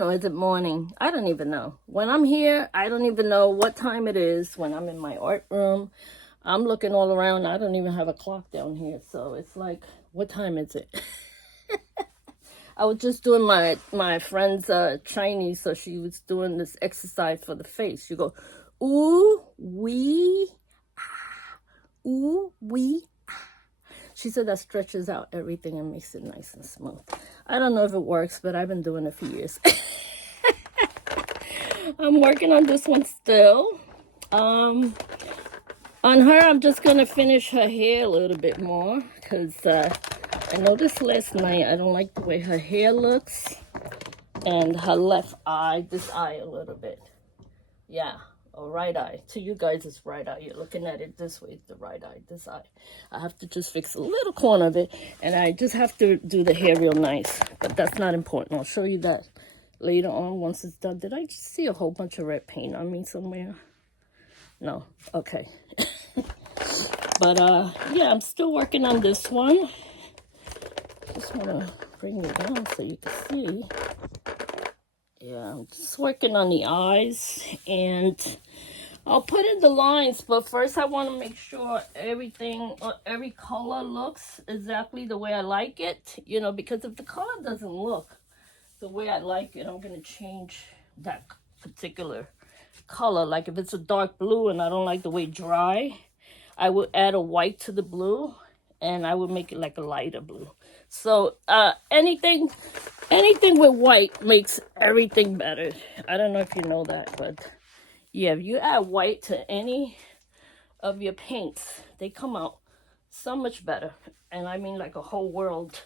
afternoon or is it morning? I don't even know. When I'm here, I don't even know what time it is. When I'm in my art room, I'm looking all around. I don't even have a clock down here. So it's like, what time is it? I was just doing my friend's Chinese, so she was doing this exercise for the face. You go, ooh, wee, ah, ooh, wee. She said that stretches out everything and makes it nice and smooth. I don't know if it works, but I've been doing it for years. I'm working on this one still. On her, I'm just going to finish her hair a little bit more because I noticed last night I don't like the way her hair looks and her left eye, this eye a little bit. Yeah, or right eye. To you guys, it's right eye. You're looking at it this way, it's the right eye, this eye. I have to just fix a little corner of it, and I just have to do the hair real nice. But that's not important. I'll show you that later on once it's done. Did I just see a whole bunch of red paint on me somewhere? No. Okay. But, yeah, I'm still working on this one. Just want to bring it down so you can see. Yeah, I'm just working on the eyes, and I'll put in the lines, but first I want to make sure everything, every color looks exactly the way I like it, you know, because if the color doesn't look the way I like it, I'm going to change that particular color. Like if it's a dark blue and I don't like the way it dry, I would add a white to the blue, and I would make it like a lighter blue. So anything with white makes everything better. I don't know if you know that, but yeah, if you add white to any of your paints, they come out so much better. And I mean like a whole world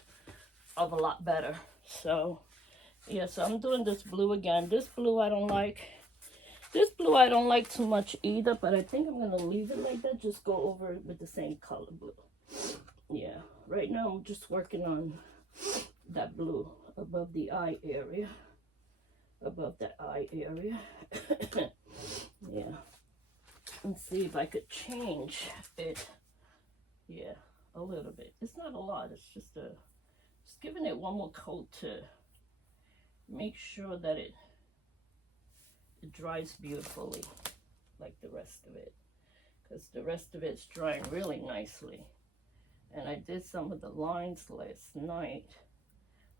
of a lot better. So yeah, so I'm doing this blue again. This blue I don't like. This blue I don't like too much either, but I think I'm going to leave it like that. Just go over it with the same color blue. Yeah, right now I'm just working on that blue above the eye area. Above that eye area. Yeah. And see if I could change it. Yeah, a little bit. It's not a lot. It's just giving it one more coat to make sure that it dries beautifully like the rest of it. Because the rest of it's drying really nicely. And I did some of the lines last night,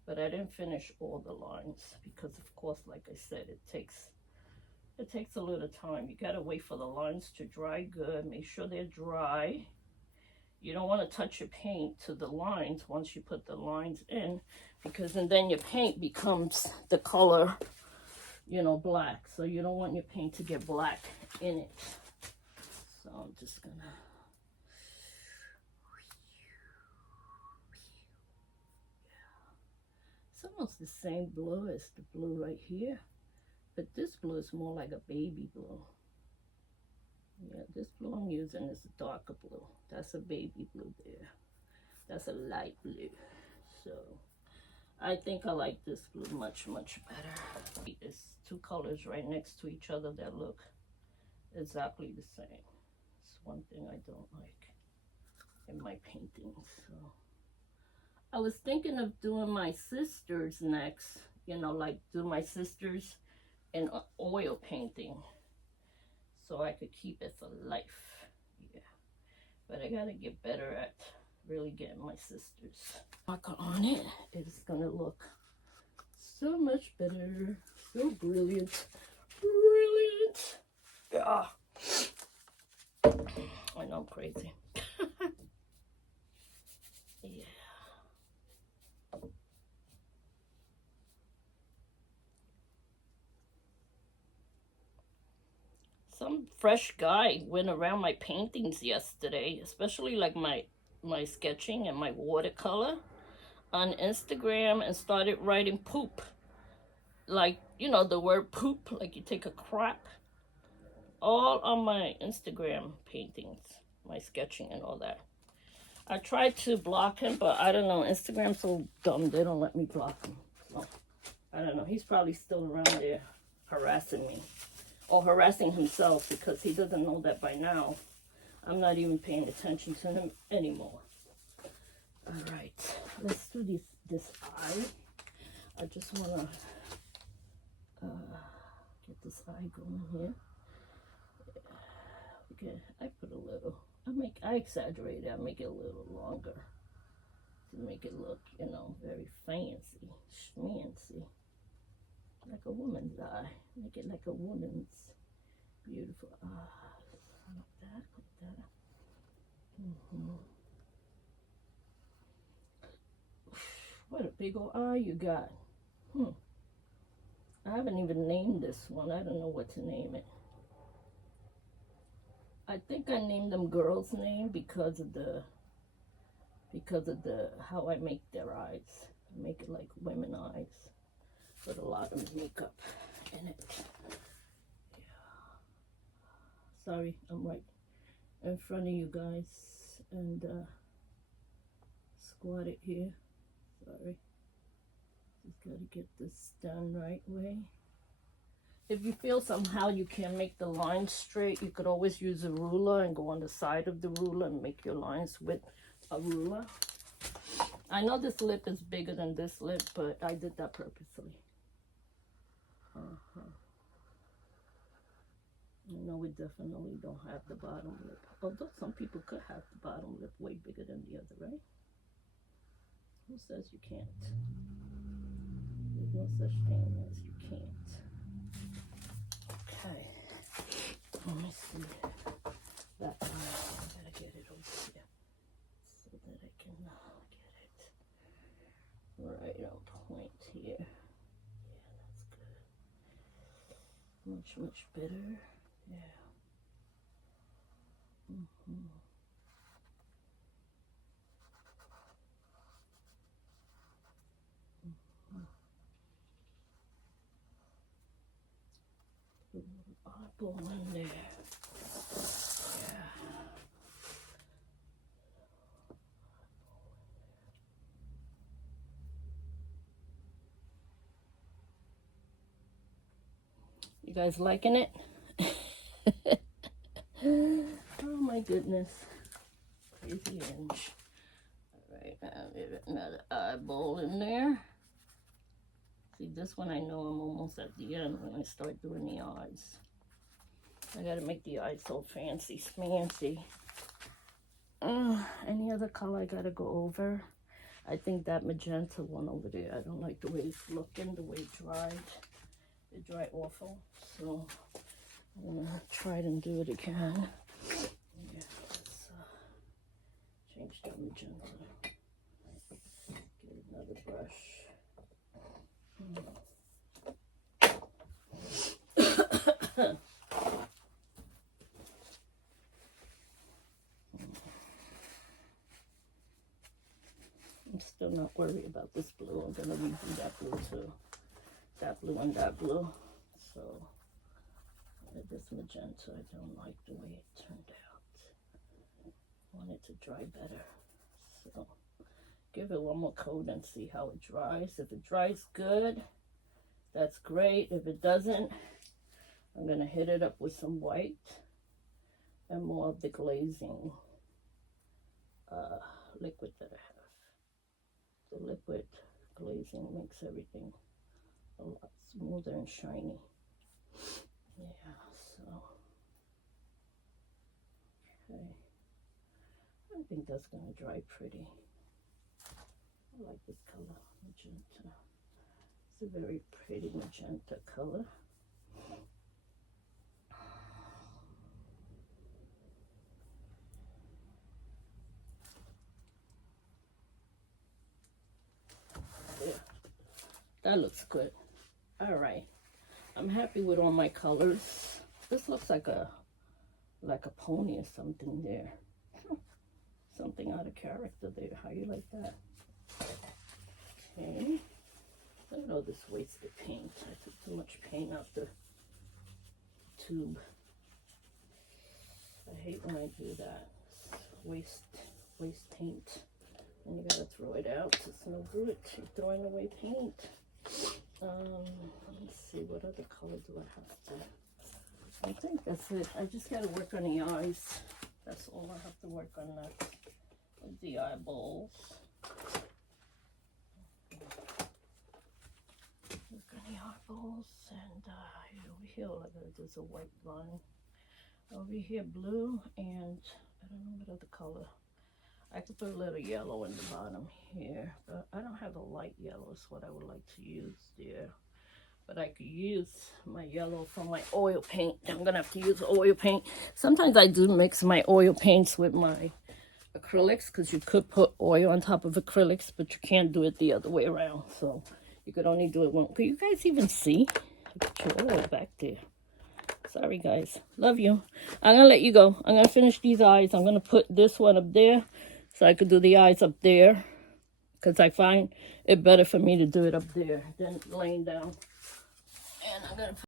but I didn't finish all the lines because, of course, like I said, it takes a little time. You gotta wait for the lines to dry good. Make sure they're dry. You don't want to touch your paint to the lines once you put the lines in, because and then your paint becomes the color, you know, black. So you don't want your paint to get black in it. So I'm just gonna. It's almost the same blue as the blue right here, but this blue is more like a baby blue. Yeah, this blue I'm using is a darker blue. That's a baby blue there. That's a light blue. So I think I like this blue much, much better. It's two colors right next to each other that look exactly the same. It's one thing I don't like in my paintings. So I was thinking of doing my sisters next, you know, like do my sisters in oil painting so I could keep it for life. Yeah, but I gotta get better at really getting my sisters marker on it. It's gonna look so much better, so brilliant. Yeah, I know I'm crazy. Yeah. Some fresh guy went around my paintings yesterday, especially like my sketching and my watercolor on Instagram, and started writing poop. Like, you know, the word poop, like you take a crap. All on my Instagram paintings, my sketching and all that. I tried to block him, but I don't know. Instagram's so dumb, they don't let me block him. So, I don't know. He's probably still around there harassing me. Or harassing himself, because he doesn't know that by now I'm not even paying attention to him anymore. All right, let's do this eye. I just want to this eye going here. Yeah. Okay, I put a little. I exaggerate it. I make it a little longer to make it look, you know, very fancy, schmancy, like a woman's eye. Make it like a woman's beautiful eyes. Like that, like that. What a big old eye you got. I haven't even named this one. I don't know what to name it. I think I named them girls' name because of the how I make their eyes. I make it like women eyes with a lot of makeup in it. Yeah. Sorry, I'm right in front of you guys and squatted here. Sorry. Just gotta get this done right way. If you feel somehow you can't make the lines straight, you could always use a ruler and go on the side of the ruler and make your lines with a ruler. I know this lip is bigger than this lip, but I did that purposely. I know we definitely don't have the bottom lip. Although some people could have the bottom lip way bigger than the other, right? Who says you can't? There's no such thing as you can't. Okay. Let me see. That eye, I gotta get it over here so that I can get it right on point here. Yeah, that's good. Much better. Yeah. Eyeball in there. Yeah. You guys liking it? Oh my goodness. Crazy inch. Alright, another eyeball in there. See, this one I know I'm almost at the end when I start doing the eyes. I gotta make the eyes so fancy, schmancy. Any other color I gotta go over? I think that magenta one over there, I don't like the way it's looking, the way it dried. It dried awful. So I'm gonna try it and do it again. Yeah, let's change that magenta. Get another brush. I'm still not worried about this blue. I'm gonna redo that blue too. That blue and that blue. So this magenta, I don't like the way it turned out. I want it to dry better. So give it one more coat and see how it dries. If it dries good, that's great. If it doesn't, I'm gonna hit it up with some white and more of the glazing liquid that I have. The liquid glazing makes everything a lot smoother and shiny. Yeah, so okay. I think that's gonna dry pretty. I like this color, magenta. It's a very pretty magenta color. Yeah, that looks good. All right, I'm happy with all my colors. This looks like a pony or something there. Something out of character there. How you like that? Okay. Look at all this wasted paint. I took too much paint out the tube. I hate when I do that. Waste paint. And you gotta throw it out. It's no good. You're throwing away paint. Let me see, what other color do I have there? I think that's it. I just gotta work on the eyes. That's all I have to work on next. With the eyeballs. Work on the eyeballs and over here, all I gotta do is a white line. Over here, blue, and I don't know what other color. I could put a little yellow in the bottom here, but I don't have a light yellow. Is what I would like to use there. But I could use my yellow from my oil paint. I'm gonna have to use oil paint. Sometimes I do mix my oil paints with my acrylics, because you could put oil on top of acrylics, but you can't do it the other way around. So you could only do it one. Can you guys even see? I got your oil back there. Sorry, guys. Love you. I'm gonna let you go. I'm gonna finish these eyes. I'm gonna put this one up there so I could do the eyes up there, because I find it better for me to do it up there than laying down. And I'm gonna